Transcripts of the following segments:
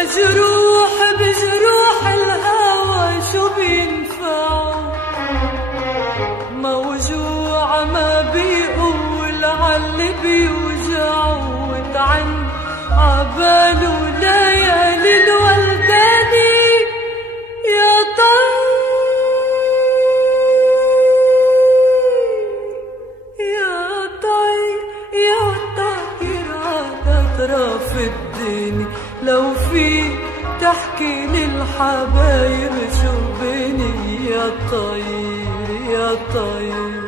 مجروح بجروح الهوى شو بينفعه، موجوع ما بيقول عاللي بيوجعه، وتعن عباله ليالي الولداني. يا طير على أطراف الدنيا، لو فيك تحكي للحبايب شو بيني. يا طير يا طير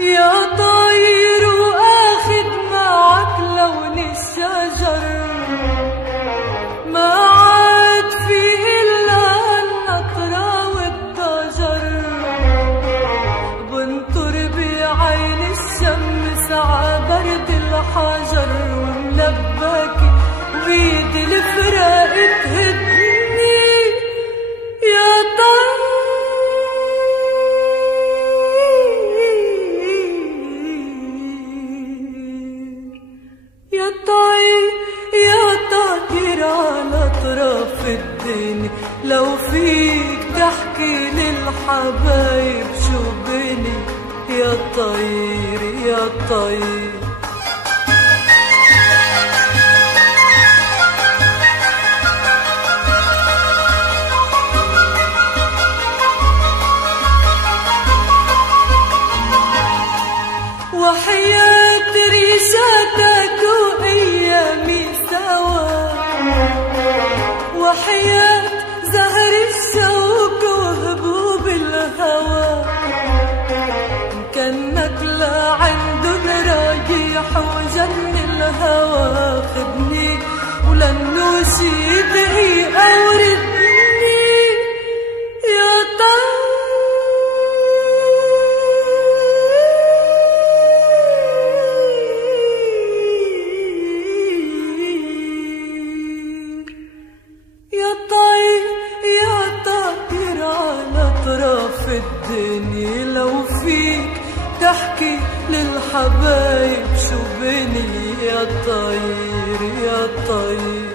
يا طير واخد معك لون الشجر، ما عاد في إلا النطرة والضجر، بنطر بعين الشمس عبرد الحجر، وملبكي وإيد الفراق تهدني. يا طير يا طير يا طير على أطراف الدنيا، لو فيك تحكي للحبايب شو بيني. يا طير يا طير وحياة ريشاتك وأيامي سوا، وحياة زهر الشوق وهبوب الهوى، كأنك لعندن رايح وجن الهوى، خدني ولنو شي دقيقة وردني. يا طير يا طير يا طير على أطراف الدنيا، لو فيك تحكي للحبايب شو بيني. يا طير يا طير